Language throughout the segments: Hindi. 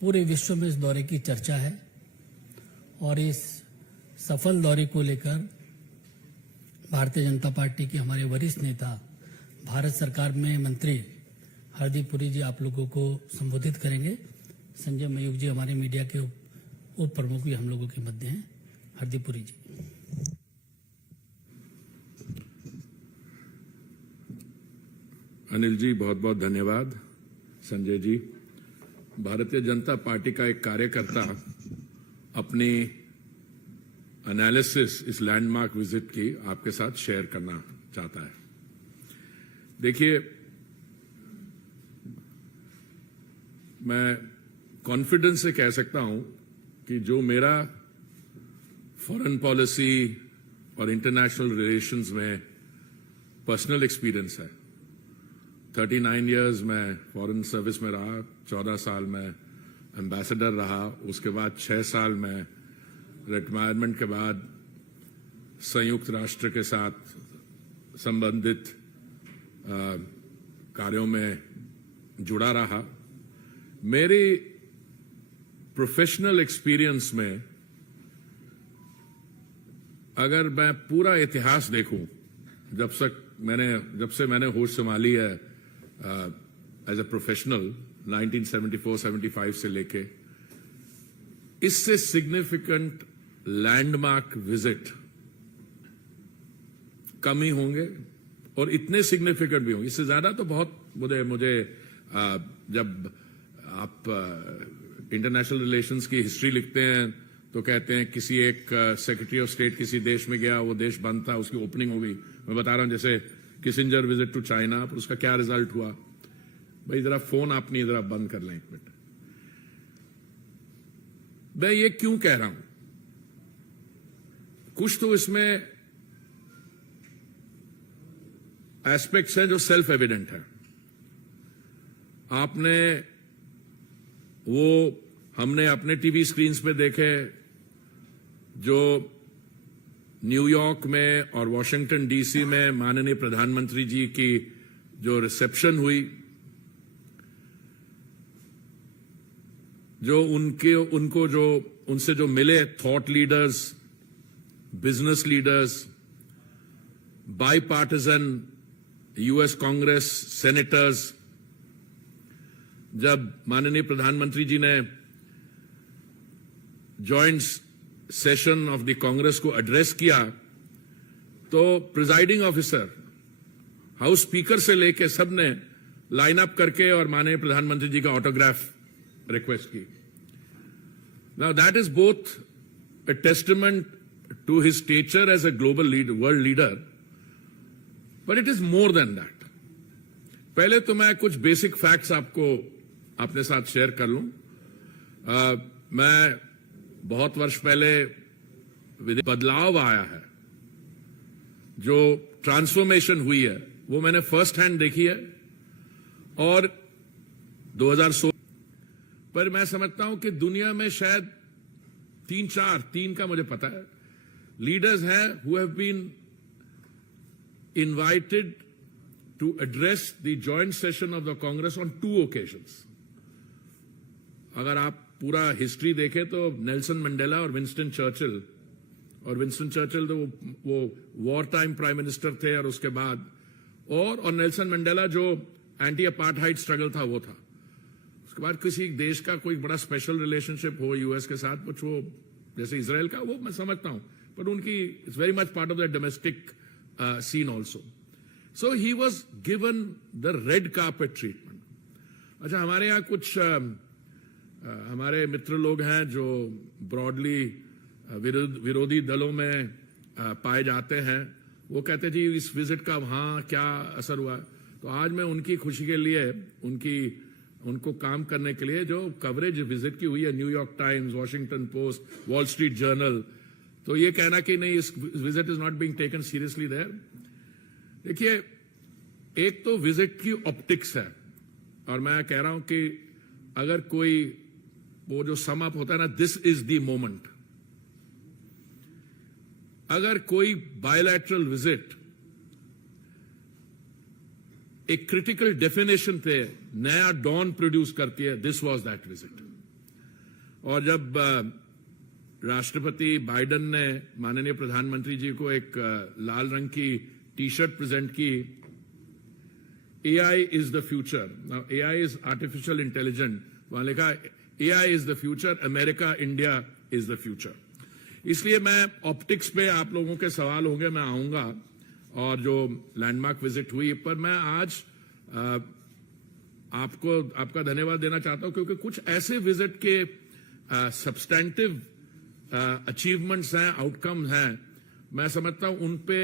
पूरे विश्व में इस दौरे की चर्चा है और इस सफल दौरे को लेकर भारतीय जनता पार्टी के हमारे वरिष्ठ नेता भारत सरकार में मंत्री हरदीप पुरी जी आप लोगों को संबोधित करेंगे। संजय मयूख जी हमारे मीडिया के उप प्रमुख भी हम लोगों के मध्य हैं। हरदीप पुरी जी। अनिल जी बहुत बहुत धन्यवाद। संजय जी, भारतीय जनता पार्टी का एक कार्यकर्ता अपनी एनालिसिस इस लैंडमार्क विजिट की आपके साथ शेयर करना चाहता है। देखिए, मैं कॉन्फिडेंस से कह सकता हूं कि जो मेरा फॉरेन पॉलिसी और इंटरनेशनल रिलेशंस में पर्सनल एक्सपीरियंस है। 39 इयर्स मैं फॉरेन सर्विस में रहा, 14 साल मैं एम्बेसडर रहा, उसके बाद 6 साल मैं रिटायरमेंट के बाद संयुक्त राष्ट्र के साथ संबंधित कार्यों में जुड़ा रहा। मेरी प्रोफेशनल एक्सपीरियंस में अगर मैं पूरा इतिहास देखूं, जब से मैंने होश संभाली है एज ए प्रोफेशनल 1974-75 से लेके, इससे सिग्निफिकेंट लैंडमार्क विजिट कम ही होंगे और इतने सिग्निफिकेंट भी होंगे। इससे ज्यादा तो बहुत मुझे जब आप इंटरनेशनल रिलेशंस की हिस्ट्री लिखते हैं तो कहते हैं किसी एक सेक्रेटरी ऑफ स्टेट किसी देश में गया, वो देश बंद था, उसकी ओपनिंग हो गई। मैं बता रहा हूं जैसे किसिंजर विजिट टू चाइना, पर उसका क्या रिजल्ट हुआ। भाई जरा फोन अपनी जरा बंद कर लें एक मिनट। मैं ये क्यों कह रहा हूं, कुछ तो इसमें एस्पेक्ट्स हैं जो सेल्फ एविडेंट है। हमने अपने टीवी स्क्रीन्स पे देखे जो न्यूयॉर्क में और वॉशिंगटन डीसी में माननीय प्रधानमंत्री जी की जो रिसेप्शन हुई, जो उनसे जो मिले thought leaders, business leaders, by partisan US Congress senators, जब माननीय प्रधानमंत्री जी ने joint session of the Congress को एड्रेस किया, तो प्रिजाइडिंग ऑफिसर, हाउस स्पीकर से लेके सबने लाइन अप करके और माननीय प्रधानमंत्री जी का ऑटोग्राफ रिक्वेस्ट की। Now that is both a testament to his stature as a global leader, world leader, but it is more than that. पहले तो मैं कुछ बेसिक फैक्ट्स आपको अपने साथ शेयर कर लूं। मैं बहुत वर्ष पहले बदलाव आया है, जो ट्रांसफॉर्मेशन हुई है, वो मैंने फर्स्ट हैंड देखी है। और 2016 पर मैं समझता हूं कि दुनिया में शायद 3 का मुझे पता है लीडर्स हैं who have been invited to address the joint session of the Congress on 2 occasions. अगर आप पूरा हिस्ट्री देखें तो नेल्सन मंडेला और विंस्टन चर्चिल, तो वो वॉर टाइम प्राइम मिनिस्टर थे, और उसके बाद और नेल्सन मंडेला जो एंटी अपार्थाइड स्ट्रगल था वो था। उसके बाद किसी देश का कोई बड़ा स्पेशल रिलेशनशिप हो यूएस के साथ, कुछ वो जैसे इजराइल का, वो मैं समझता हूं, पर उनकी it's very much part of the domestic scene also. So he was given the red carpet treatment. अच्छा, हमारे यहां कुछ हमारे मित्र लोग हैं जो ब्रॉडली विरोधी दलों में पाए जाते हैं। वो कहते जी इस विजिट का वहां क्या असर हुआ। तो आज मैं उनकी खुशी के लिए उनको काम करने के लिए जो कवरेज विजिट की हुई है, New York Times, Washington Post, Wall Street Journal, तो ये कहना कि नहीं इस visit is not being taken seriously there. देखिए, एक तो विजिट की ऑप्टिक्स है, और मैं कह रहा हूं कि अगर कोई वो जो सम अप होता है ना, दिस इज द मोमेंट। अगर कोई बायलैटरल विजिट एक क्रिटिकल डेफिनेशन पे नया डॉन प्रोड्यूस करती है, दिस वाज दैट विजिट। और जब राष्ट्रपति बाइडेन ने माननीय प्रधानमंत्री जी को एक लाल रंग की टी शर्ट प्रेजेंट की, AI is the future. Now AI is artificial intelligence. वहां लिखा AI is the future, America, India is the future. इसलिए मैं ऑप्टिक्स पे आप लोगों के सवाल होंगे, मैं आऊंगा, और जो लैंडमार्क विजिट हुई पर मैं आज आपका धन्यवाद देना चाहता हूं, क्योंकि कुछ ऐसे विजिट के सब्सटैंटिव अचीवमेंट्स हैं, आउटकम्स हैं, मैं समझता हूं उन पे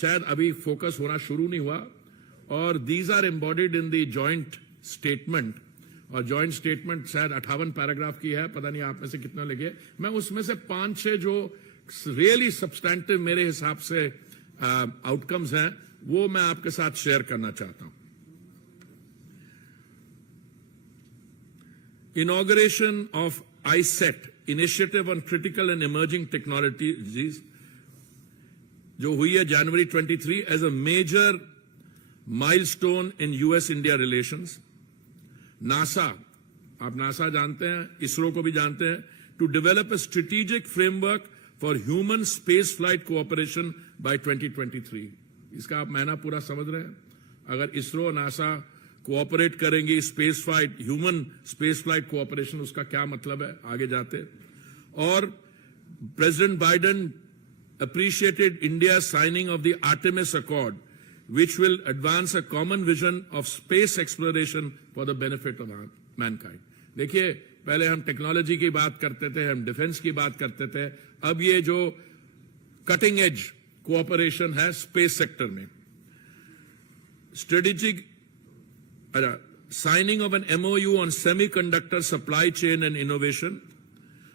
शायद अभी फोकस होना शुरू नहीं हुआ, और these are embodied in the joint statement, और जॉइंट स्टेटमेंट शायद 58 पैराग्राफ की है, पता नहीं आप में से कितना लगे। मैं उसमें से 5-6 जो रियली सब्सटैंटिव मेरे हिसाब से आउटकम्स हैं वो मैं आपके साथ शेयर करना चाहता हूं। Inauguration of ISET, initiative on critical and emerging technologies, जो हुई है जनवरी 23 as a major milestone in US India relations. NASA, आप नासा जानते हैं, इसरो को भी जानते हैं, to develop a strategic framework for human space flight cooperation by 2023। इसका आप मायना पूरा समझ रहे हैं? अगर इसरो और नासा कोऑपरेट करेंगी space flight, human space flight cooperation, उसका क्या मतलब है आगे जाते। और president Biden appreciated India's signing of the Artemis Accord, which will advance a common vision of space exploration for the benefit of mankind. देखिए, पहले हम टेक्नोलॉजी की बात करते थे, हम डिफेंस की बात करते थे, अब ये जो कटिंग एज कोऑपरेशन है स्पेस सेक्टर में। Strategic signing of an MOU on semiconductor supply chain and innovation,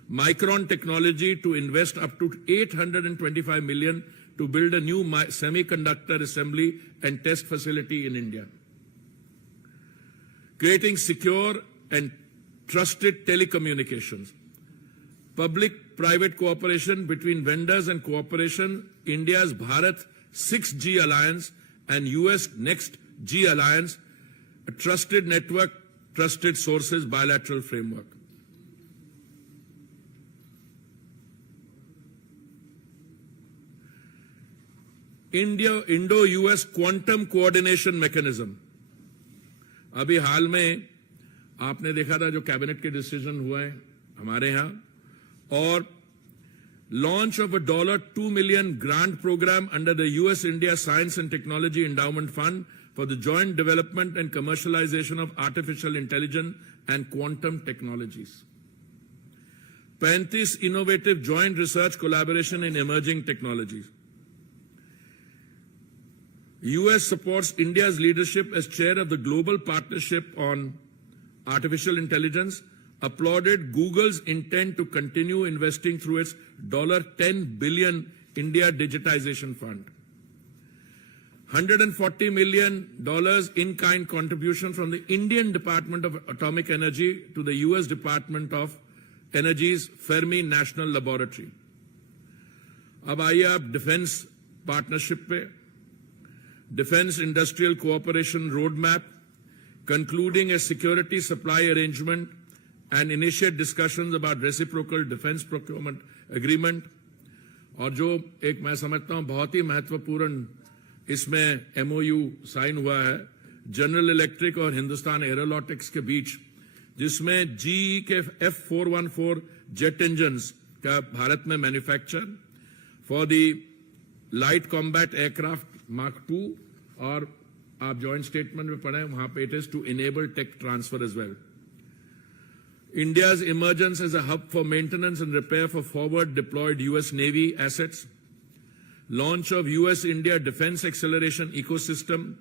Micron Technology to invest up to $825 million to build a new semiconductor assembly and test facility in India. Creating secure and trusted telecommunications. Public-private cooperation between vendors and cooperation, India's Bharat 6G Alliance and US Next G Alliance, a trusted network, trusted sources, bilateral framework. Indo-US Quantum Coordination Mechanism. अभी हाल में आपने देखा था जो कैबिनेट के डिसीजन हुए हैं हमारे यहां, और launch of a $2 million grant program under the US-India Science and Technology Endowment Fund for the joint development and commercialization of artificial intelligence and quantum technologies. 35 innovative joint research collaboration in emerging technologies. US supports India's leadership as chair of the Global Partnership on Artificial Intelligence, applauded Google's intent to continue investing through its $10 billion India Digitization Fund. $140 million in-kind contribution from the Indian Department of Atomic Energy to the US Department of Energy's Fermi National Laboratory. अब आइए आप डिफेंस पार्टनरशिप पे, Defense Industrial Cooperation Roadmap, concluding a security supply arrangement and initiate discussions about reciprocal defense procurement agreement. और जो एक मैं समझता हूं बहुत ही महत्वपूर्ण इसमें MOU साइन हुआ है जनरल इलेक्ट्रिक और हिंदुस्तान एरोनॉटिक्स के बीच, जिसमें GE के F414 जेट इंजन्स का भारत में manufacture for the light combat aircraft Mark II, और आप जॉइंट स्टेटमेंट में पढ़े वहां पे it is to enable tech transfer as well. India's emergence as a hub for maintenance and repair for forward deployed US Navy assets. Launch of US-India Defense Acceleration Ecosystem,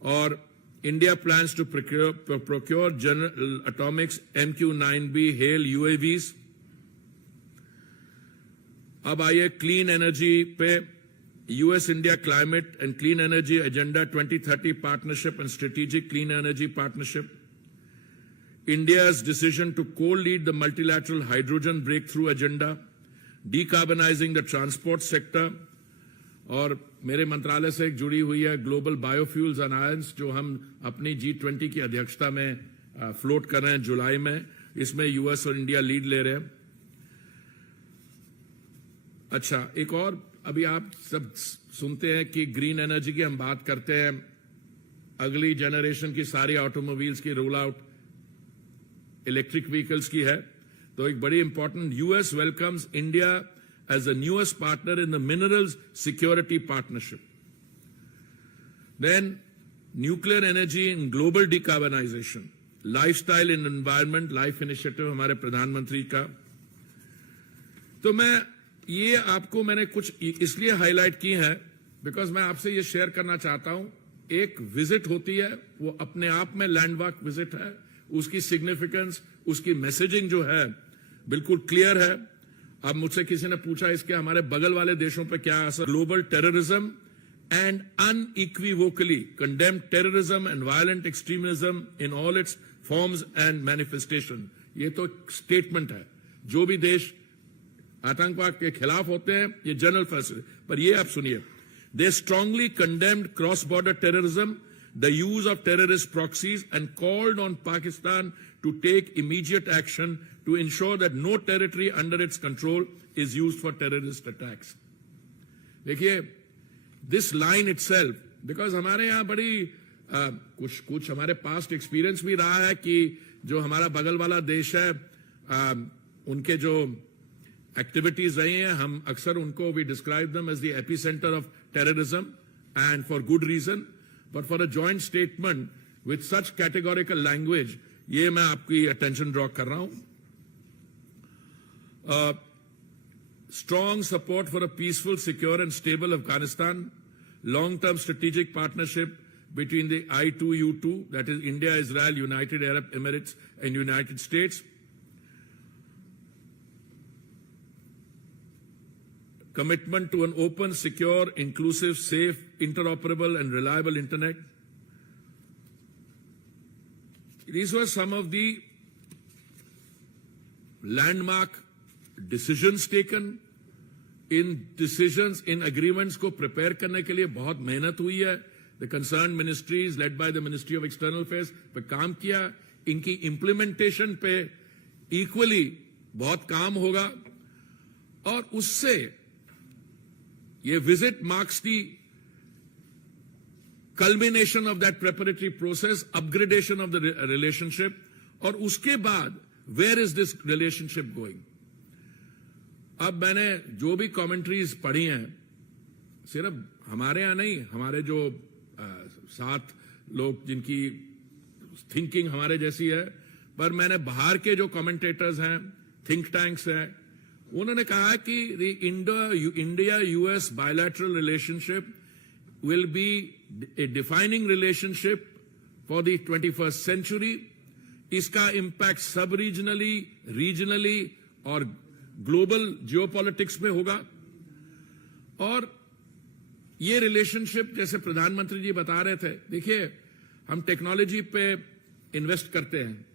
or India plans to procure General Atomics MQ-9B HALE UAVs. अब आइए क्लीन एनर्जी पे, US-India Climate and Clean Energy Agenda 2030 Partnership and Strategic Clean Energy Partnership. India's decision to co-lead the multilateral hydrogen breakthrough agenda, decarbonizing the transport sector, और मेरे मंत्रालय से एक जुड़ी हुई है ग्लोबल बायोफ्यूल्स अलायंस, जो हम अपनी G20 की अध्यक्षता में फ्लोट कर रहे हैं जुलाई में, इसमें यूएस और इंडिया लीड ले रहे हैं। अच्छा, एक और, अभी आप सब सुनते हैं कि ग्रीन एनर्जी की हम बात करते हैं, अगली जनरेशन की सारी ऑटोमोबाइल्स की रोल आउट इलेक्ट्रिक व्हीकल्स की है। तो एक बड़ी important, US welcomes India as the newest partner in the minerals security partnership. Then nuclear energy in global decarbonisation, lifestyle in environment life initiative हमारे प्रधानमंत्री का। तो मैंने कुछ इसलिए हाईलाइट की है बिकॉज मैं आपसे ये शेयर करना चाहता हूं। एक विजिट होती है, वो अपने आप में लैंडमार्क विजिट है, उसकी सिग्निफिकेंस, उसकी मैसेजिंग जो है बिल्कुल क्लियर है। अब मुझसे किसी ने पूछा इसके हमारे बगल वाले देशों पे क्या असर। Global terrorism and unequivocally condemn terrorism and violent extremism in all its forms and manifestation. ये तो स्टेटमेंट है, जो भी देश आतंकवाद के खिलाफ होते हैं, ये जनरल फैसले। पर ये आप सुनिए, they strongly condemned cross border terrorism, the use of terrorist proxies, and called on Pakistan to take immediate action to ensure that no territory under its control is used for terrorist attacks. देखिए, this line itself, because हमारे यहाँ बड़ी कुछ हमारे पास्ट एक्सपीरियंस भी रहा है कि जो हमारा बगल वाला देश है, उनके जो एक्टिविटीज रही हैं, हम अक्सर उनको we describe them as the epicenter of terrorism, and for good reason. But for a joint statement with such categorical language, ये मैं आपकी attention draw कर रहा हूं। Strong support for a peaceful, secure and stable Afghanistan, long-term strategic partnership between the I2U2, that is India, Israel, United Arab Emirates and United States. Commitment to an open, secure, inclusive, safe, interoperable and reliable internet. These were some of the landmark decisions taken. In decisions, in agreements को prepare करने के लिए बहुत मेहनत हुई है। The concerned ministries led by the Ministry of External Affairs पे काम किया, इनकी implementation पे equally बहुत काम होगा। और उससे ये visit marks the culmination of that preparatory process, upgradation of the relationship, और उसके बाद where is this relationship going? अब मैंने जो भी कमेंट्रीज पढ़ी हैं, सिर्फ हमारे यहाँ नहीं, हमारे जो 7 लोग जिनकी थिंकिंग हमारे जैसी है, पर मैंने बाहर के जो कमेंटेटर्स हैं, थिंक टैंक्स हैं, उन्होंने कहा कि the India US bilateral relationship will be a defining relationship for the 21st century. इसका इम्पैक्ट सब रीजनली और ग्लोबल जियोपॉलिटिक्स में होगा। और ये रिलेशनशिप, जैसे प्रधानमंत्री जी बता रहे थे, देखिए हम टेक्नोलॉजी पे इन्वेस्ट करते हैं,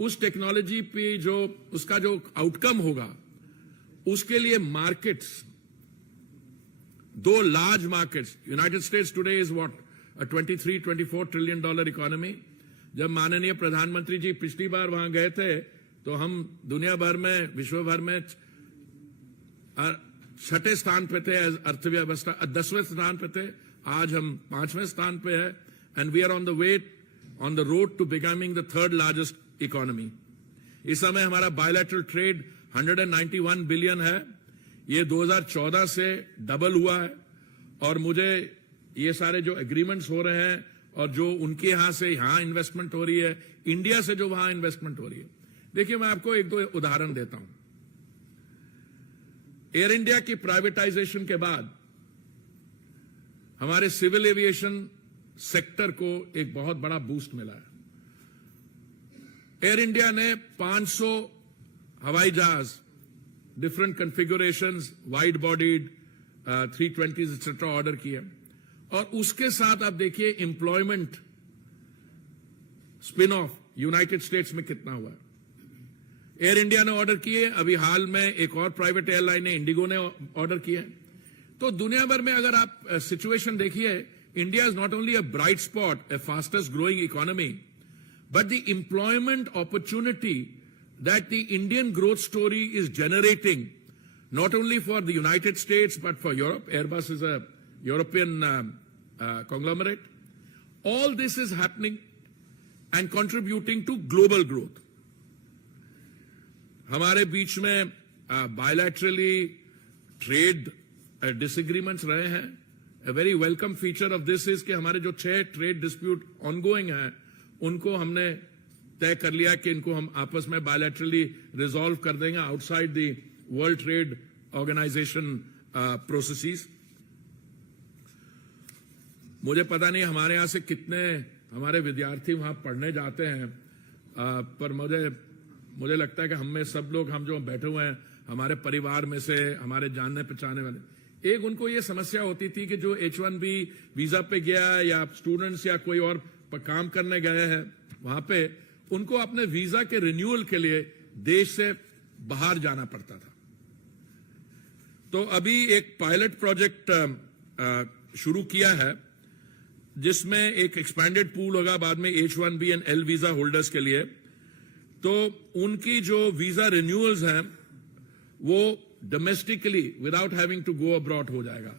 उस टेक्नोलॉजी पे जो उसका जो आउटकम होगा, उसके लिए markets, 2 large markets, United states today is what, a 23-24 trillion dollar economy. जब माननीय प्रधानमंत्री जी पिछली बार वहां गए थे, तो हम दुनिया भर में, विश्व भर में 6ठे स्थान पे थे अर्थव्यवस्था, 10वें स्थान पे थे। आज हम 5वें स्थान पे है, and we are on the road to becoming the 3rd largest economy. इस समय हमारा बायलैटरल ट्रेड 191 बिलियन है, ये 2014 से डबल हुआ है। और मुझे ये सारे जो एग्रीमेंट्स हो रहे हैं और जो उनके यहां से यहां इन्वेस्टमेंट हो रही है, इंडिया से जो वहां इन्वेस्टमेंट हो रही है, देखिए मैं आपको 1-2 उदाहरण देता हूं। एयर इंडिया की प्राइवेटाइजेशन के बाद हमारे सिविल एविएशन सेक्टर को एक बहुत बड़ा बूस्ट मिला है। एयर इंडिया ने 500 हवाई जहाज, different configurations, wide bodied 320 etcetera order किए। और उसके साथ आप देखिए employment spin off United states में कितना हुआ है। एयर इंडिया ने ऑर्डर किए, अभी हाल में एक और प्राइवेट एयरलाइन ने, इंडिगो ने ऑर्डर किए। तो दुनिया भर में अगर आप सिचुएशन देखिए, India is not only a bright spot, A fastest growing economy, but the employment opportunity that the Indian growth story is generating not only for the United States but for Europe. Airbus is a European conglomerate. All this is happening and contributing to global growth. हमारे बीच में bilaterally trade disagreements रहे हैं. A very welcome feature of this is कि हमारे जो 6 trade dispute ongoing हैं, उनको हमने तय कर लिया कि इनको हम आपस में bilaterally resolve कर देंगे outside the World Trade Organization processes. मुझे पता नहीं हमारे यहाँ से कितने हमारे विद्यार्थी वहां पढ़ने जाते हैं, पर मुझे लगता है कि हम में सब लोग, हम जो बैठे हुए हैं, हमारे परिवार में से हमारे जानने पहचाने वाले, एक उनको ये समस्या होती थी कि जो H1B वीजा पे गया या स्टूडेंट्स या कोई और काम करने गए हैं वहां पे, उनको अपने वीजा के रिन्यूअल के लिए देश से बाहर जाना पड़ता था. तो अभी एक पायलट प्रोजेक्ट शुरू किया है जिसमें एक एक्सपैंडेड पूल होगा बाद में H1B and L visa holders के लिए. तो उनकी जो वीजा रिन्यूअल्स हैं वो domestically without having to go abroad हो जाएगा.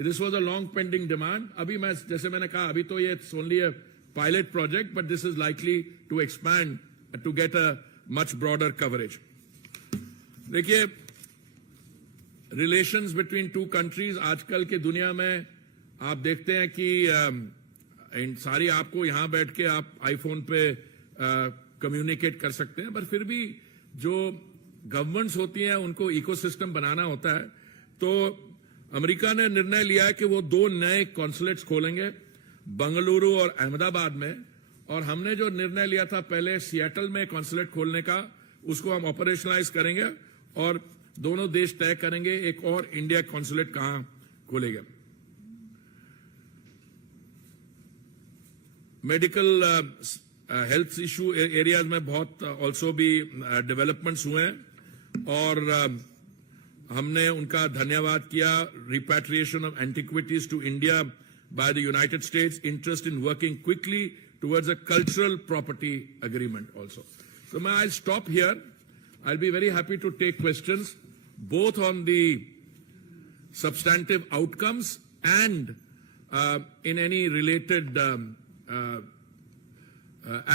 This was a long pending demand. अभी जैसे मैंने कहा, अभी तो ये it's only a pilot project, but this is likely to expand to get a much broader coverage. देखिए, रिलेशंस बिटवीन टू कंट्रीज आजकल की दुनिया में आप देखते हैं कि सारी आपको यहां बैठ के आप आईफोन पे कम्युनिकेट कर सकते हैं, पर फिर भी जो गवर्नमेंट्स होती हैं उनको इकोसिस्टम बनाना होता है. तो अमेरिका ने निर्णय लिया है कि वो 2 नए कॉन्सुलेट्स खोलेंगे, बंगलुरु और अहमदाबाद में. और हमने जो निर्णय लिया था पहले सिएटल में कॉन्सुलेट खोलने का, उसको हम ऑपरेशनलाइज करेंगे और दोनों देश तय करेंगे एक और इंडिया कॉन्सुलेट कहां खोलेगा. मेडिकल हेल्थ इशू एरियाज में बहुत ऑल्सो भी डेवलपमेंट्स हुए हैं और हमने उनका धन्यवाद किया. Repatriation of antiquities to India by the United States, interest in working quickly towards a cultural property agreement also. So मैं I stop here. I will be very happy to take questions both on the substantive outcomes and in any related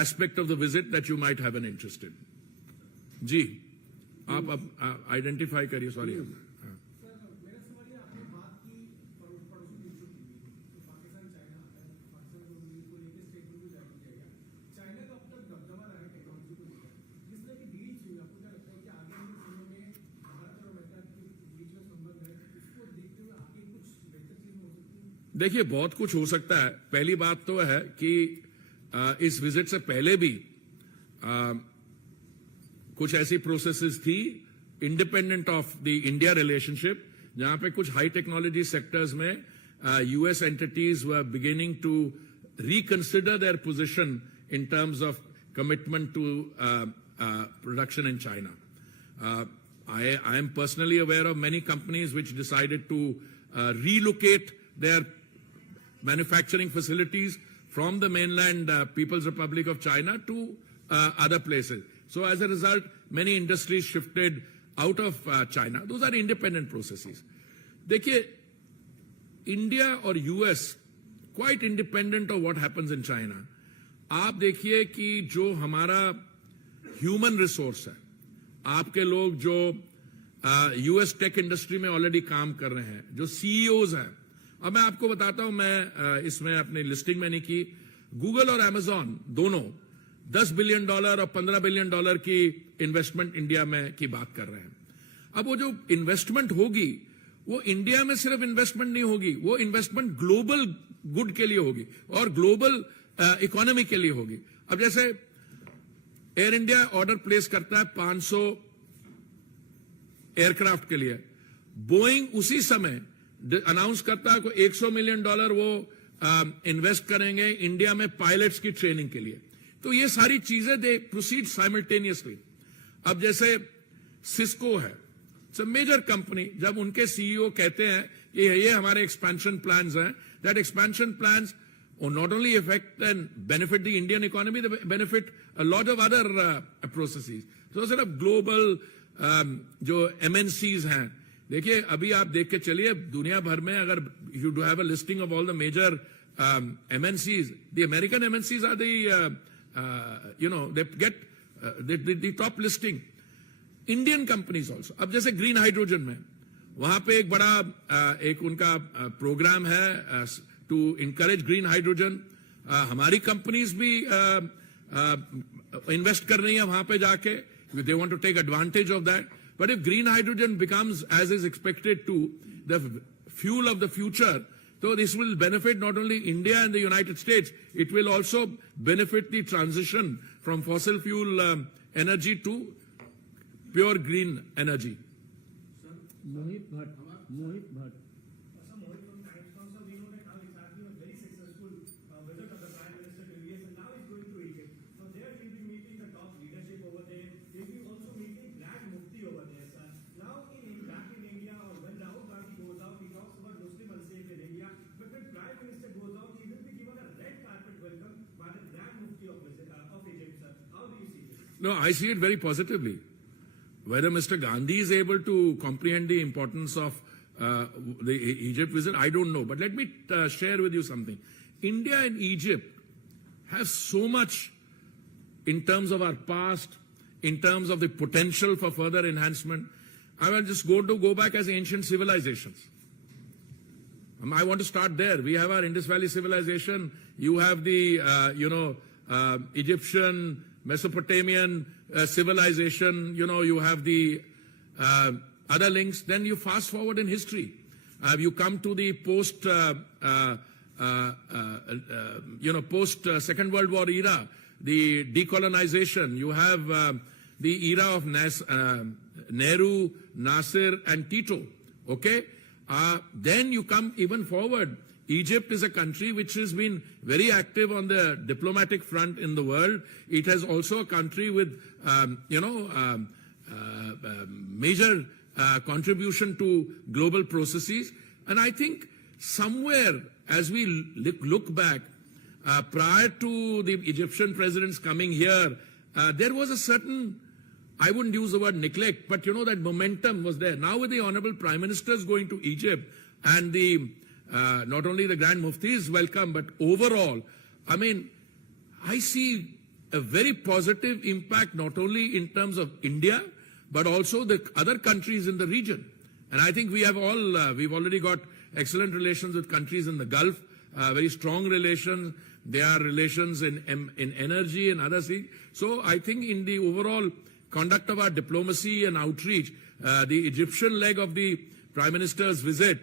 aspect of the visit that you might have an interest in. जी, आप अब आइडेंटिफाई करिए. सॉरी. देखिए, बहुत कुछ हो सकता है. पहली बात तो है कि इस विजिट से पहले भी कुछ ऐसी प्रोसेसेस थी independent of the India relationship, जहां पे कुछ हाई टेक्नोलॉजी सेक्टर्स में US entities were beginning to reconsider their position in terms of commitment to production in China. I am personally aware of many companies which decided to relocate their manufacturing facilities from the mainland People's Republic of China to other places. So as a result, many industries shifted out of China. Those are independent processes. देखिए, India और US quite independent of what happens in China. आप देखिए कि जो हमारा human resource है, आपके लोग जो यूएस टेक इंडस्ट्री में ऑलरेडी काम कर रहे हैं, जो सीईओज हैं. अब मैं आपको बताता हूं, मैं इसमें अपनी लिस्टिंग में नहीं की, गूगल और अमेजॉन दोनों $10 बिलियन और $15 बिलियन की इन्वेस्टमेंट इंडिया में की बात कर रहे हैं. अब वो जो इन्वेस्टमेंट होगी वो इंडिया में सिर्फ इन्वेस्टमेंट नहीं होगी, वो इन्वेस्टमेंट ग्लोबल गुड के लिए होगी और ग्लोबल इकोनॉमी के लिए होगी. अब जैसे एयर इंडिया ऑर्डर प्लेस करता है 500 एयरक्राफ्ट के लिए, बोइंग उसी समय अनाउंस करता है कि $100 मिलियन वो इन्वेस्ट करेंगे इंडिया में पायलट्स की ट्रेनिंग के लिए. तो ये सारी चीजें दे प्रोसीड साइमल्टेनियसली. अब जैसे सिस्को है, इट्स अ मेजर कंपनी, जब उनके सीईओ कहते हैं कि ये हमारे एक्सपेंशन प्लान्स हैं, that expansion plans not only affect and benefit the Indian economy, they benefit a lot of other processes तो सिर्फ ग्लोबल जो MNCs हैं, देखिए अभी आप देख के चलिए दुनिया भर में अगर you do have a listing of all the major MNCs, the American MNCs are the they get the top listing. Indian companies also. अब जैसे ग्रीन हाइड्रोजन में वहां पे एक बड़ा एक उनका प्रोग्राम है टू इनकरेज ग्रीन हाइड्रोजन. हमारी कंपनीज भी इन्वेस्ट कर रही हैं वहां पे जाके. They want to take advantage of that. But if green hydrogen becomes, as is expected to, the fuel of the future, so this will benefit not only India and the United States, it will also benefit the transition from fossil fuel energy to pure green energy. Sir, Mohit Bhatt. Sir, Mohit from Times Council, we know that now it's having a very successful visit of the Prime Minister to US, and now he's going to Egypt. So there he'll be meeting the top leadership over there. He'll be also meeting Grand Mufti over there, sir. Now back in India, or when Rahul Gandhi goes out, he talks about Muslim unsafe in India. But when Prime Minister goes out, he will be given a red carpet welcome by the Grand Mufti of Egypt, sir. How do you see this? No, I see it very positively. Whether Mr. Gandhi is able to comprehend the importance of the Egypt visit, I don't know. But let me share with you something. India and Egypt have so much in terms of our past, in terms of the potential for further enhancement. I will just go back as ancient civilizations. I want to start there. We have our Indus Valley civilization. You have the, Egyptian, Mesopotamian civilization. You have the other links. Then you fast forward in history. You come to the post Second World War era, the decolonization. You have the era of Nehru, Nasser, and Tito. Okay? Then you come even forward. Egypt is a country which has been very active on the diplomatic front in the world. It has also a country with, major contribution to global processes. And I think somewhere, as we look back, prior to the Egyptian presidents coming here, there was a certain, I wouldn't use the word neglect, but that momentum was there. Now with the Honorable Prime Ministers going to Egypt and the not only the Grand Mufti is welcome, but overall, I mean, I see a very positive impact not only in terms of India, but also the other countries in the region. And I think we have we've already got excellent relations with countries in the Gulf, very strong relations. There are relations in energy and other things. So I think in the overall conduct of our diplomacy and outreach, the Egyptian leg of the Prime Minister's visit,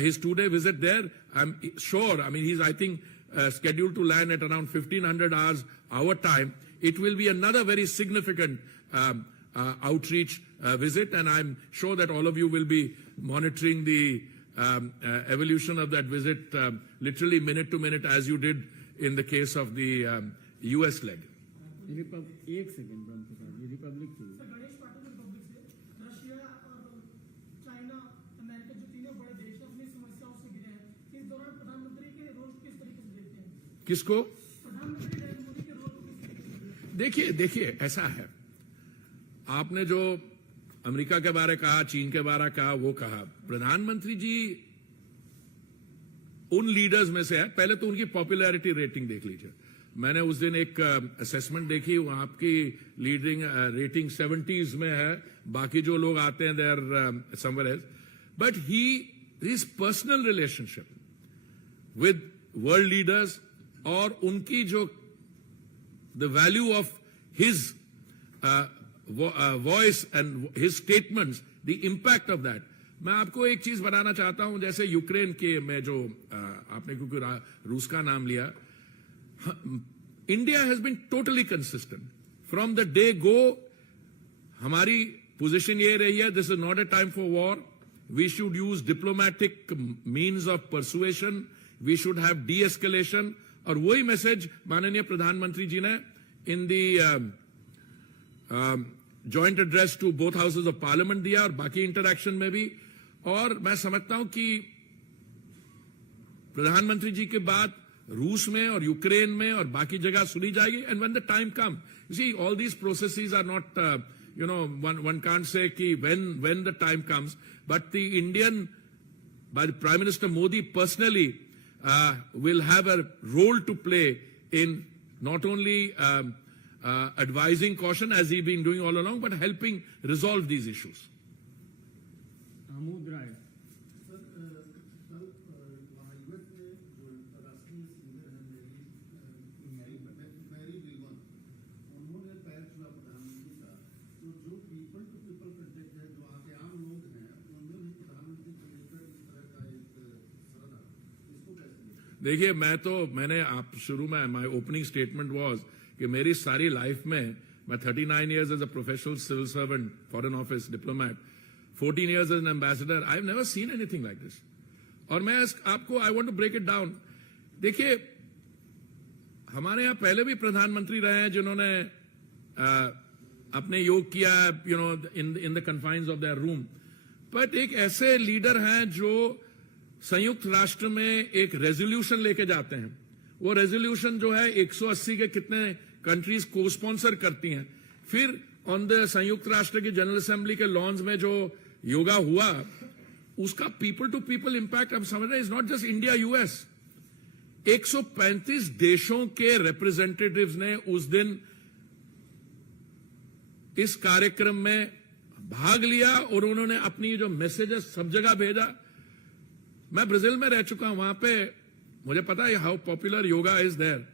his 2-day visit there, I'm sure, I mean, he's, I think, scheduled to land at around 1500 hours our time. It will be another very significant outreach visit, and I'm sure that all of you will be monitoring the evolution of that visit literally minute to minute, as you did in the case of the US leg. एक सेकंड ब्रह्म प्रसाद, ये रिपब्लिक थी. सर गणेश पाटिल रिपब्लिक से रशिया और चाइना अमेरिका जो तीनों बड़े देश हैं अपनी समस्याओं से घिरे हैं. इस दौरान प्रधानमंत्री के रोल को किस तरीके से देखते हैं? किसको? प्रधानमंत्री नरेंद्र मोदी के रोल को किस तरीके से देखते हैं? देखिए ऐसा है, आपने जो अमेरिका के बारे कहा, चीन के बारे कहा, वो कहा, प्रधानमंत्री जी उन लीडर्स में से है. पहले तो उनकी पॉपुलैरिटी रेटिंग देख लीजिए. मैंने उस दिन एक असेसमेंट देखी, वहां आपकी लीडिंग रेटिंग 70s में है. बाकी जो लोग आते हैं there somewhere else. But his personal relationship with world leaders और उनकी जो the value of his voice and his statements, the impact of that. मैं आपको एक चीज बताना चाहता हूं. जैसे यूक्रेन के में जो आपने क्योंकि रूस का नाम लिया, India has been totally consistent from the day go. हमारी पोजीशन ये रही है, this is not a time for war. We should use diplomatic means of persuasion. We should have deescalation. और वही मैसेज माननीय प्रधानमंत्री जी ने in the joint address to both houses of parliament दिया, और बाकी इंटरैक्शन में भी. और मैं समझता हूं कि प्रधानमंत्री जी के बात रूस में और यूक्रेन में और बाकी जगह सुनी जाएगी. And when the time come, you see all these processes are not one can't say ki when the time comes, but the Indian, by the Prime Minister Modi personally, will have a role to play in not only advising caution as he's been doing all along, but helping resolve these issues. Amod Rai sir कल वहाँ यूएस में जो अंतर्राष्ट्रीय सिंगर हैं मैरी विलमन, उन्होंने पैर छुआ प्रधानमंत्री का। तो जो पीपल टू पीपल कंटेक्ट है, जो वहाँ के आम लोग हैं, उनमें भी प्रधानमंत्री को लेकर इस तरह का एक श्रद्धा, इसको कैसे? देखिए, मैंने आप शुरू में माय ओपनिंग स्टेटमेंट वाज कि मेरी सारी लाइफ में मैं 39 years as a professional civil servant, foreign office diplomat, 14 years as an ambassador, I have never seen anything like this. और मैं आपको I want to break it down. देखिए, हमारे यहाँ पहले भी प्रधानमंत्री रहे हैं जिन्होंने अपने योग किया, in the confines of their room. But एक ऐसे लीडर हैं जो संयुक्त राष्ट्र में एक रेजोल्यूशन लेके जाते हैं। वो रेजोल्यूशन जो है 180 के कितने कंट्रीज को स्पॉन्सर करती हैं। फिर ऑन द संयुक्त राष्ट्र की जनरल असेंबली के लॉन्स में जो योगा हुआ, उसका पीपल टू पीपल इंपैक्ट हम समझ रहे हैं। Is not just India US, 135 देशों के रिप्रेजेंटेटिव्स ने उस दिन इस कार्यक्रम में भाग लिया और उन्होंने अपनी जो मैसेजेस सब जगह भेजा। मैं ब्राजील में रह चुका हूं, वहां पे मुझे पता है how popular yoga is there.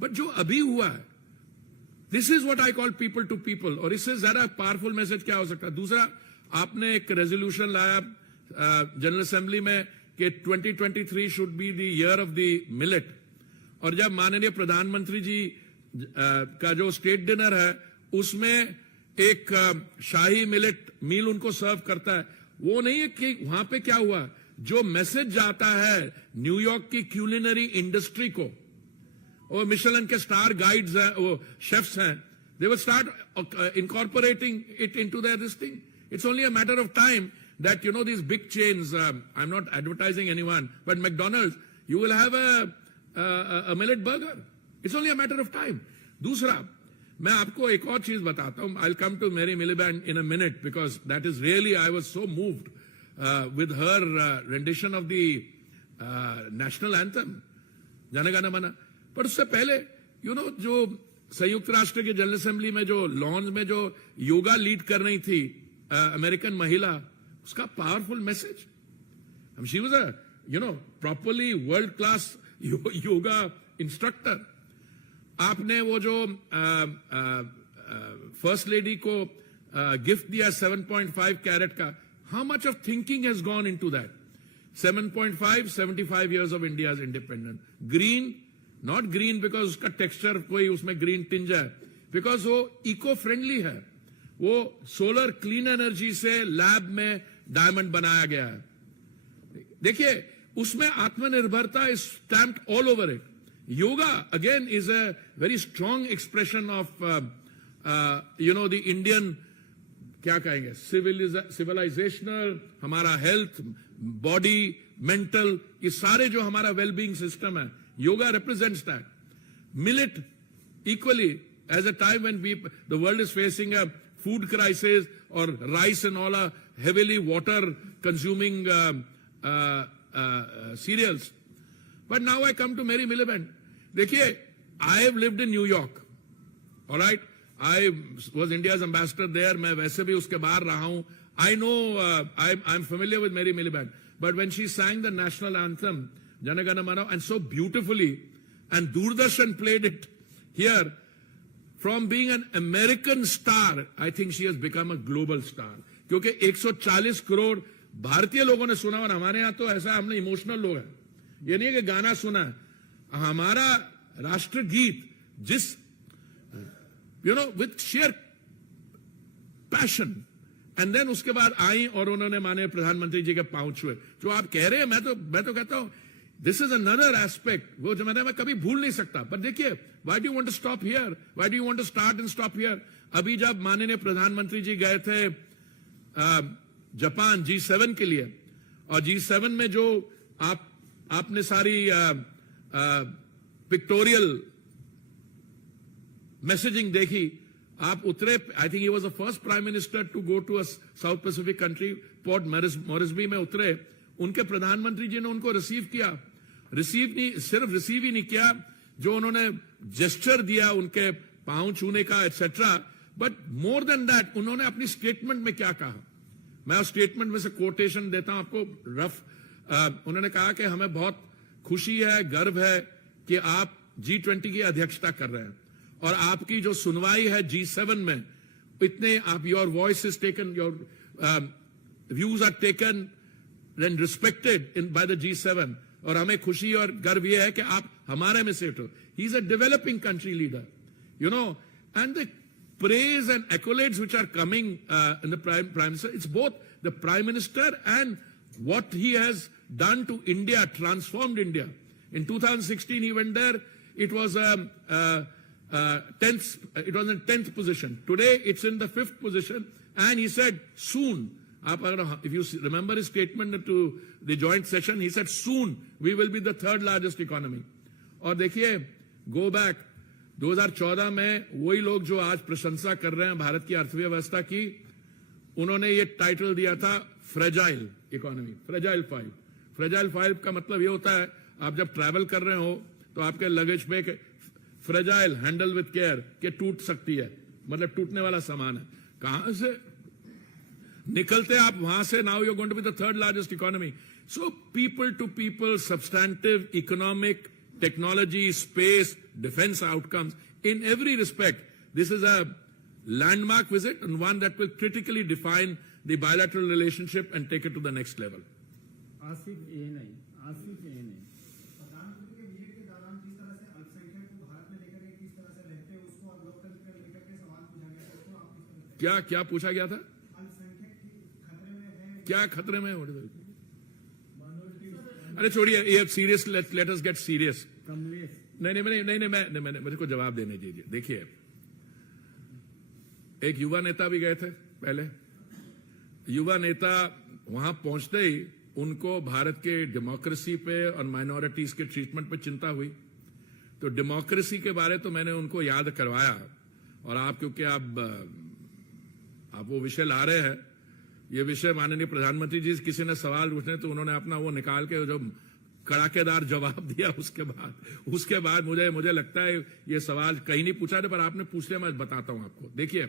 But जो अभी हुआ है, this is what I call people to people, और इससे ज्यादा पावरफुल मैसेज क्या हो सकता है। दूसरा, आपने एक रेजोल्यूशन लाया जनरल असेंबली में कि 2023 should be the year of the millet, और जब माननीय प्रधानमंत्री जी का जो स्टेट डिनर है उसमें एक शाही मिलेट मील उनको सर्व करता है, वो नहीं है कि वहां पे क्या हुआ। जो मैसेज जाता है न्यूयॉर्क की क्यूलिनरी इंडस्ट्री को, वो मिशेलिन के स्टार गाइड्स हैं, वो शेफ्स हैं, they will start incorporating it into their this thing. It's only a matter of time that these big chains, I'm not advertising anyone, but McDonald's, you will have a millet burger. It's only a matter of time. दूसरा, मैं आपको एक और चीज बताता हूं. I'll come to Mary Miliband in a minute because that is really, I was so moved with her rendition of the national anthem, Jana Gana Mana. पर उससे पहले जो संयुक्त राष्ट्र की जनरल असेंबली में जो लॉन्स में जो योगा लीड कर रही थी अमेरिकन महिला, उसका powerful message, she was a properly world class yoga instructor. आपने वो जो फर्स्ट लेडी को गिफ्ट दिया 7.5 कैरेट का, how much of thinking has gone into that. 7.5 75 years of India's independence. Green, not green because उसका टेक्सचर कोई उसमें ग्रीन टिंज है, बिकॉज वो इको फ्रेंडली है. वो सोलर क्लीन एनर्जी से लैब में डायमंड बनाया गया है. देखिए, उसमें आत्मनिर्भरता is stamped all over it. Yoga again is a very strong expression of the Indian, क्या कहेंगे, सिविलाइजेशनल, हमारा हेल्थ, बॉडी, मेंटल, ये सारे जो हमारा वेलबींग सिस्टम है, yoga represents that. Millet equally as a time when the world is facing a food crisis or rice and all are heavily water consuming cereals. But now I come to Mary Miliband. देखिए, I have lived in New York. All right, I was India's ambassador there. मैं वैसे भी उसके बाहर रहा हूं. I know, I'm familiar with Mary Miliband. But when she sang the national anthem, Jana Gana Mana, and so beautifully, and Doordarshan played it here, from being an American star, I think she has become a global star. क्योंकि 140 करोड़ भारतीय लोगों ने सुना, और हमारे यहाँ तो ऐसा, हमने इमोशनल लोग हैं. ये नहीं है कि गाना सुना है, हमारा राष्ट्रगीत जिस with share passion, and then उसके बाद आई और उन्होंने माने प्रधानमंत्री जी के पांव छुए. जो आप कह रहे हैं, मैं तो कहता हूं, दिस इज अनदर एस्पेक्ट, वो जो मैं कभी भूल नहीं सकता. पर देखिए, why do you want to stop here, why do you want to start and stop here. अभी जब माननीय प्रधानमंत्री जी गए थे जापान G7 के लिए, और G7 में जो आपने सारी पिक्टोरियल मैसेजिंग देखी, आप उतरे, I think he was the first prime minister to go to a South Pacific country, Port Moresby में उतरे, उनके प्रधानमंत्री जी ने उनको रिसीव किया। सिर्फ रिसीव ही नहीं किया, जो उन्होंने जेस्चर दिया उनके पांव छूने का etcetera, but more than that उन्होंने अपनी स्टेटमेंट में क्या कहा, मैं उस स्टेटमेंट में से कोटेशन देता हूं आपको रफ। उन्होंने कहा कि हमें बहुत खुशी है, गर्व है कि आप G20 की अध्यक्षता कर रहे हैं और आपकी जो सुनवाई है G7 में, इतने आप, your voice is taken, your views are taken and respected in by the G7, और हमें खुशी और गर्व यह है कि आप हमारे में से हो। He is a developing country leader, you know, and the praise and accolades which are coming in the prime minister, it's both the prime minister and what he has done to India, transformed India. In 2016 he went there, it was in 10th position. Today it's in the 5th position, and he said soon, if you remember his statement to the joint session, he said soon we will be the 3rd largest economy. और देखिए, go back 2014 में वही लोग जो आज प्रशंसा कर रहे हैं भारत की अर्थव्यवस्था की, उन्होंने ये टाइटल दिया था फ्रेजाइल इकोनॉमी, फ्रेजाइल 5। फ्रेजाइल 5 का मतलब ये होता है, आप जब ट्रैवल कर रहे हो तो आपके लगेज पे फ्रेजाइल, हैंडल विथ केयर, के टूट सकती है, मतलब टूटने वाला सामान है। कहां से निकलते आप वहां से, now you are going to be the 3rd largest economy. So people to people, substantive, economic, technology, space, defense outcomes, in every respect, this is a landmark visit and one that will critically define the bilateral relationship and take it to the next level. Asif ये नहीं। प्रधानमंत्री के विजिट के दौरान किस तरह से अल्पसंख्यक को भारत में लेकर के किस तरह से रहते हैं, उसको और लोकतंत्र को लेकर के सवाल पूछा गया था, उसको आप किस तरह से, क्या पूछा गया था? अल्पसंख्यक खतरे में है, क्या खतरे में है? अरे छोड़िए, ये serious, let us get serious. Kamlesh, नहीं, मेरे को जवाब देने दीजिए। देखिए, एक युवा नेता भी गए थे पहले, युवा नेता वहां पहुंचते ही उनको भारत के डेमोक्रेसी पे और माइनॉरिटीज के ट्रीटमेंट पे चिंता हुई, तो डेमोक्रेसी के बारे तो मैंने उनको याद करवाया, और आप क्योंकि आप वो विषय ला रहे हैं, ये विषय माननीय प्रधानमंत्री जी किसी ने सवाल पूछने तो उन्होंने अपना वो निकाल के जो कड़ाकेदार जवाब दिया, उसके बाद मुझे लगता है ये सवाल कहीं नहीं पूछा था, पर आपने पूछ लिया, मैं बताता हूं आपको। देखिए,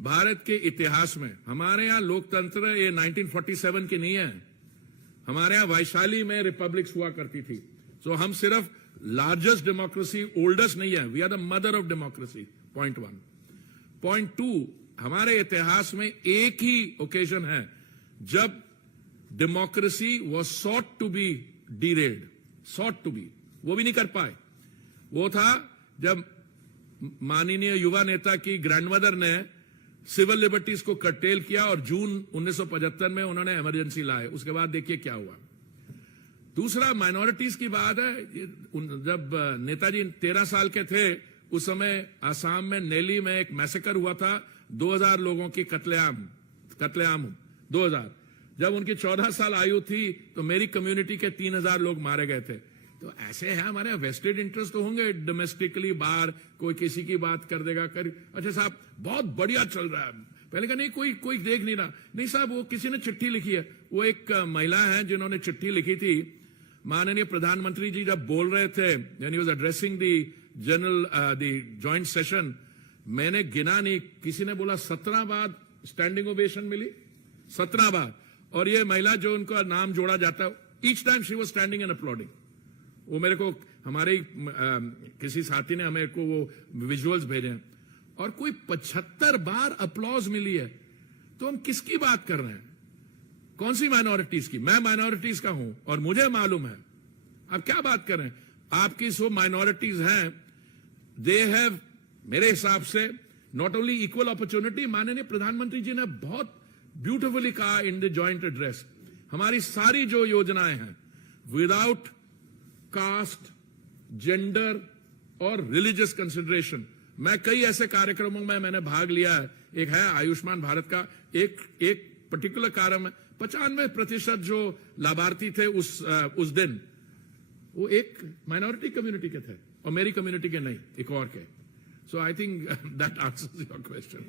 भारत के इतिहास में हमारे यहां लोकतंत्र ये 1947 की नहीं है, हमारे यहां वैशाली में रिपब्लिक्स हुआ करती थी। सो हम सिर्फ लार्जेस्ट डेमोक्रेसी, ओल्डेस्ट नहीं है, we are the mother of democracy, point 1। Point 2, हमारे इतिहास में एक ही ओकेजन है जब democracy was sought to be derailed, sought to be, वो भी नहीं कर पाए। वो था जब माननीय युवा नेता की ग्रैंडमदर ने सिविल लिबर्टीज को कर्टेल किया और जून 1975 में उन्होंने इमरजेंसी लाए। उसके बाद देखिए क्या हुआ। दूसरा, माइनॉरिटीज की बात है, जब नेताजी 13 साल के थे उस समय आसाम में नेली में एक मैसेकर हुआ था, 2000 लोगों की कत्लेआम 2000। जब उनकी 14 साल आयु थी तो मेरी कम्युनिटी के 3000 लोग मारे गए थे। तो ऐसे है, हमारे वेस्टेड इंटरेस्ट तो होंगे डोमेस्टिकली, बाहर कोई किसी की बात कर देगा, अच्छा साहब बहुत बढ़िया चल रहा है, पहले का नहीं, कोई देख नहीं रहा, नहीं साहब वो किसी ने चिट्ठी लिखी है। वो एक महिला है जिन्होंने चिट्ठी लिखी थी, माननीय प्रधानमंत्री जी जब बोल रहे थे, when he was addressing the joint session, मैंने गिना नहीं, किसी ने बोला 17 बार स्टैंडिंग ओवेशन मिली, 17 बार। और ये महिला जो उनका नाम जोड़ा जाता है, each time she was standing and uploading. वो मेरे को हमारे किसी साथी ने हमें को वो विजुअल्स भेजे हैं, और कोई 75 बार अपलॉज मिली है। तो हम किसकी बात कर रहे हैं? कौन सी माइनॉरिटीज की? मैं माइनॉरिटीज का हूं और मुझे मालूम है। आप क्या बात कर रहे हैं? आपकी सो माइनॉरिटीज हैं, दे हैव मेरे हिसाब से नॉट ओनली इक्वल अपॉर्चुनिटी, माननीय प्रधानमंत्री जी ने बहुत ब्यूटिफुली कहा इन द जॉइंट एड्रेस, हमारी सारी जो योजनाएं हैं विदाउट कास्ट, जेंडर और रिलीजियस कंसिडरेशन। मैं कई ऐसे कार्यक्रमों में मैंने भाग लिया है, एक है आयुष्मान भारत का, एक पर्टिकुलर कार्यक्रम है, 95% जो लाभार्थी थे उस दिन वो एक माइनॉरिटी कम्युनिटी के थे और मेरी कम्युनिटी के नहीं, एक और के। So I think that answers your question.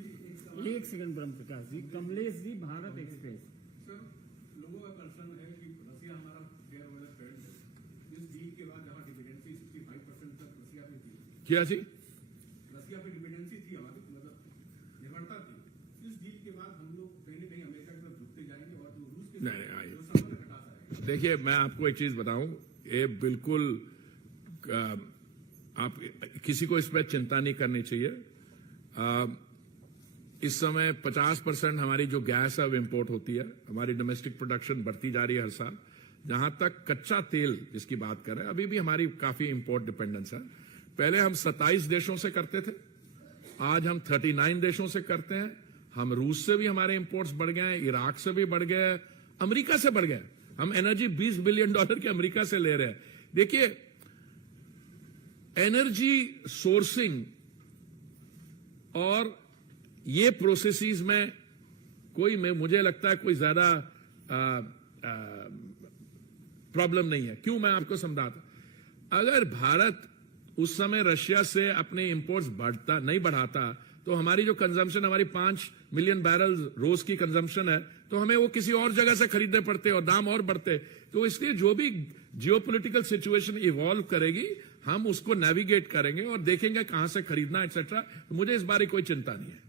एक सेकंड ब्रह्म प्रकाश जी, कमलेश जी, भारत एक्सप्रेस। सर, लोगों का कंसर्न है कि रसिया हमारा शेयर होल्डर फ्रेंड है। इस डील के बाद जहां डिपेंडेंसी 65% तक रसिया पे थी, क्या जी? रसिया पे डिपेंडेंसी थी हमारी, मतलब निर्भरता थी। इस डील के बाद हम लोग कहीं न कहीं अमेरिका की तरफ झुकते जाएंगे और जो रूस के नहीं, जो संबंध घटा जाएगा। देखिए, मैं आपको एक चीज बताऊं, ये बिल्कुल आप किसी को इस पर चिंता नहीं करनी चाहिए। इस समय 50% हमारी जो गैस है वो इंपोर्ट होती है, हमारी डोमेस्टिक प्रोडक्शन बढ़ती जा रही है हर साल। जहां तक कच्चा तेल जिसकी बात कर रहे हैं, अभी भी हमारी काफी इंपोर्ट डिपेंडेंस है। पहले हम 27 देशों से करते थे, आज हम 39 देशों से करते हैं। हम रूस से भी हमारे इंपोर्ट्स बढ़ गए हैं, इराक से भी बढ़ गए, अमेरिका से बढ़ गए। हम एनर्जी $20 बिलियन के अमेरिका से ले रहे हैं। देखिए, एनर्जी सोर्सिंग और ये प्रोसेसेस में मुझे लगता है कोई ज्यादा प्रॉब्लम नहीं है। क्यों, मैं आपको समझाता। अगर भारत उस समय रशिया से अपने इंपोर्ट्स नहीं बढ़ाता तो हमारी जो कंजम्पशन, हमारी 5 मिलियन बैरल रोज की कंजम्पशन है, तो हमें वो किसी और जगह से खरीदने पड़ते और दाम और बढ़ते। तो इसलिए जो भी जियोपॉलिटिकल सिचुएशन इवॉल्व करेगी, हम उसको नेविगेट करेंगे और देखेंगे कहां से खरीदना एक्सेट्रा। तो मुझे इस बारे कोई चिंता नहीं है।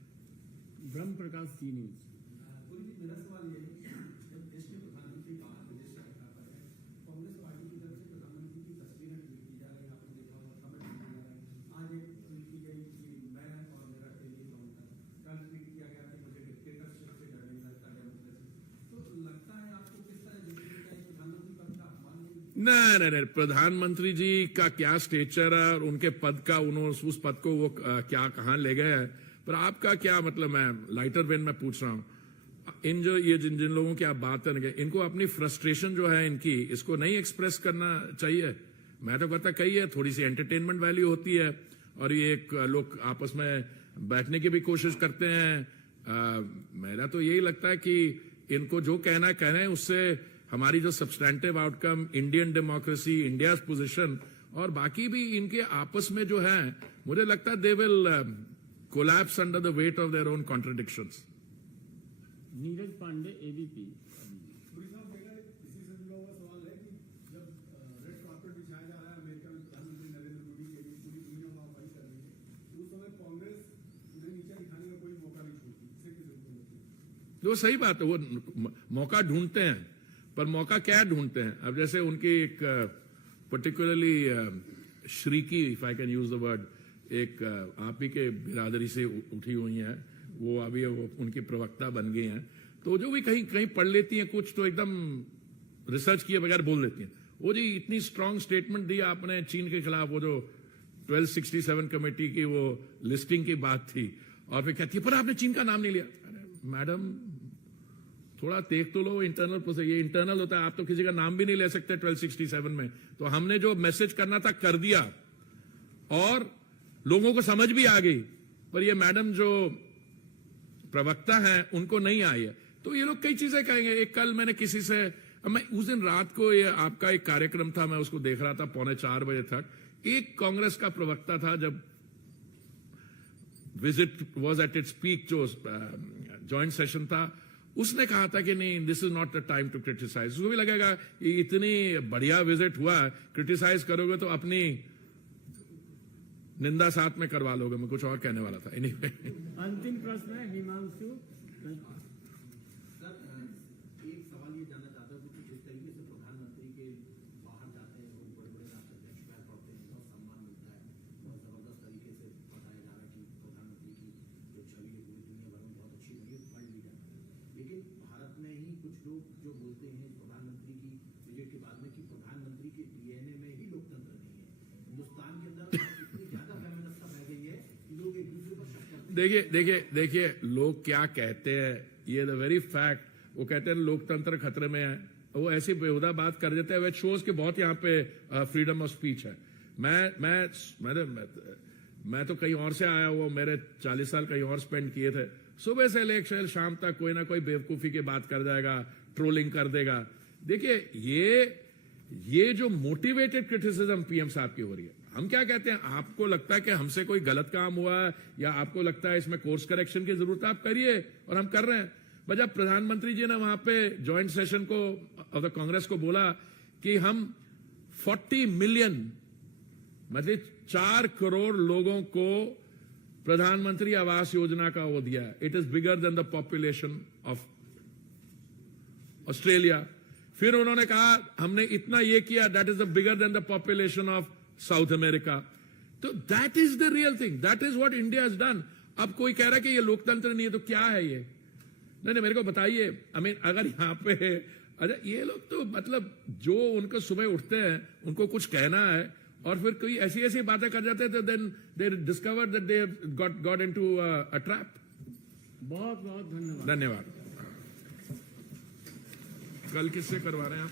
ब्रह्म प्रकाश सी न्यूज। मेरा सवाल ये है, जब देश के प्रधानमंत्री बाहर विदेश यात्रा पर है, कांग्रेस पार्टी की तरफ से प्रधानमंत्री की तस्वीरें ट्वीट की जा रही हैं, आपने देखा होगा, कमेंट किए जा रहे हैं। आज एक ट्वीट की गई कि मैं और मेरा टेलीफोन था, कल ट्वीट किया गया कि मुझे डिक्टेटरशिप से डर नहीं लगता, डेमोक्रेसी। तो लगता है आपको किस तरह प्रधानमंत्री पद का अपमान नहीं? नहीं, प्रधानमंत्री जी का क्या स्टेचर है और उनके पद का, उन्होंने उस पद को वो क्या कहां ले गए हैं, पर आपका क्या मतलब? मैं लाइटर वेन में पूछ रहा हूं, जिन लोगों की आप बात करेंगे, इनको अपनी फ्रस्ट्रेशन जो है इनकी, इसको नहीं एक्सप्रेस करना चाहिए। मैं तो कहता कही है, थोड़ी सी एंटरटेनमेंट वैल्यू होती है और ये लोग आपस में बैठने की भी कोशिश करते हैं। मेरा तो यही लगता है कि इनको जो कहना कह रहे हैं, उससे हमारी जो substantive outcome, Indian democracy, India position और बाकी भी इनके आपस में जो है, मुझे लगता है they will collapse under the weight of their own contradictions. Neeraj Pandey, ABP. Puri साहब, मेरा इसी से जुड़ा हुआ सवाल है कि जब रेड कार्पेट बिछाया जा रहा है अमेरिका में, प्रधानमंत्री नरेंद्र मोदी के लिए पूरी दुनिया वाहवाही कर रही है, उस समय कांग्रेस ने नीचे दिखाने का कोई मौका नहीं छोड़ती, इसे किसी को नहीं। वो सही बात है, वो मौका ढूंढते हैं, पर मौका क्या ढूंढते हैं? अब जैसे उनकी एक particularly Sriki, if I can use the word, एक आप ही के बिरादरी से उठी हुई हैं, वो अभी उनकी प्रवक्ता बन गई हैं। तो जो भी कहीं पढ़ लेती हैं कुछ, तो एकदम रिसर्च किए बगैर बोल देती हैं। वो जी इतनी स्ट्रांग स्टेटमेंट दी आपने चीन के खिलाफ, वो जो 1267 कमेटी की वो लिस्टिंग की बात थी, और फिर कहती है पर आपने चीन का नाम नहीं लिया। अरे मैडम, थोड़ा देख तो लो इंटरनल प्रोसेस, ये इंटरनल होता है, आप तो किसी का नाम भी नहीं ले सकते 1267 में। तो हमने जो मैसेज करना था कर दिया और लोगों को समझ भी आ गई, पर ये मैडम जो प्रवक्ता है उनको नहीं आई है। तो ये लोग कई चीजें कहेंगे। एक कल मैंने किसी से, मैं उस दिन रात को, ये आपका एक कार्यक्रम था, मैं उसको देख रहा था 3:45 बजे तक। एक कांग्रेस का प्रवक्ता था, जब visit was at its peak, जो ज्वाइंट सेशन था, उसने कहा था कि नहीं, this is not the time to criticise. उसको भी लगेगा ये इतनी बढ़िया विजिट हुआ, क्रिटिसाइज करोगे तो अपनी निंदा साथ में करवा लोगे। मैं कुछ और कहने वाला था। anyway. अंतिम प्रश्न है हिमांशु। सर, एक सवाल ये जानना चाहता हूँ कि जिस तरीके से प्रधानमंत्री के बाहर जाते हैं, वो बड़े-बड़े राष्ट्राध्यक्ष पैर पड़ते हैं, बहुत सम्मान मिलता है, बहुत जबरदस्त तरीके से बताया जा रहा है कि प्रधानमंत्री की जो छवि है पूरी दुनिया भर में बहुत अच्छी बनी है, वर्ल्ड लीडर। लेकिन भारत में ही कुछ लोग जो बोलते हैं प्रधानमंत्री की विजिट के बाद में कि प्रधानमंत्री के डीएनए में ही लोकतंत्र नहीं है। हिंदुस्तान के अंदर इतनी ज्यादा फेमिनिस्टता बह गई है कि लोग एक दूसरे पर शक करते हैं। देखिए लोग क्या कहते हैं, ये द वेरी फैक्ट। वो कहते हैं लोकतंत्र खतरे में है, वो ऐसी बेहुदा बात कर देते हैं। वे शोज के बहुत यहाँ पे फ्रीडम ऑफ स्पीच है। मैं तो कहीं और से आया हुआ, मेरे 40 साल कहीं और स्पेंड किए थे। सुबह से लेकर शाम तक कोई ना कोई बेवकूफी की बात कर जाएगा, ट्रोलिंग कर देगा। देखिए ये जो मोटिवेटेड क्रिटिसिज्म पीएम साहब की हो रही है, हम क्या कहते हैं, आपको लगता है कि हमसे कोई गलत काम हुआ है या आपको लगता है इसमें कोर्स करेक्शन की जरूरत है, आप करिए, और हम कर रहे हैं। पर जब प्रधानमंत्री जी ने वहां पे ज्वाइंट सेशन को ऑफ द कांग्रेस को बोला कि हम 40 मिलियन मतलब 4 करोड़ लोगों को प्रधानमंत्री आवास योजना का वो दिया, it is bigger than the population of Australia. फिर उन्होंने कहा हमने इतना ये किया, that is the bigger than the population of South America. तो that is the real thing, that is what India has done. अब कोई कह रहा है कि ये लोकतंत्र नहीं है, तो क्या है ये? नहीं मेरे को बताइए। आई मीन अगर यहाँ पे अच्छा ये लोग तो मतलब जो उनको सुबह उठते हैं उनको कुछ कहना है और फिर कोई ऐसी ऐसी बातें कर जाते हैं, तो then they discover that they got into a trap. बहुत बहुत धन्यवाद। धन्यवाद। कल किससे करवा रहे हैं आप?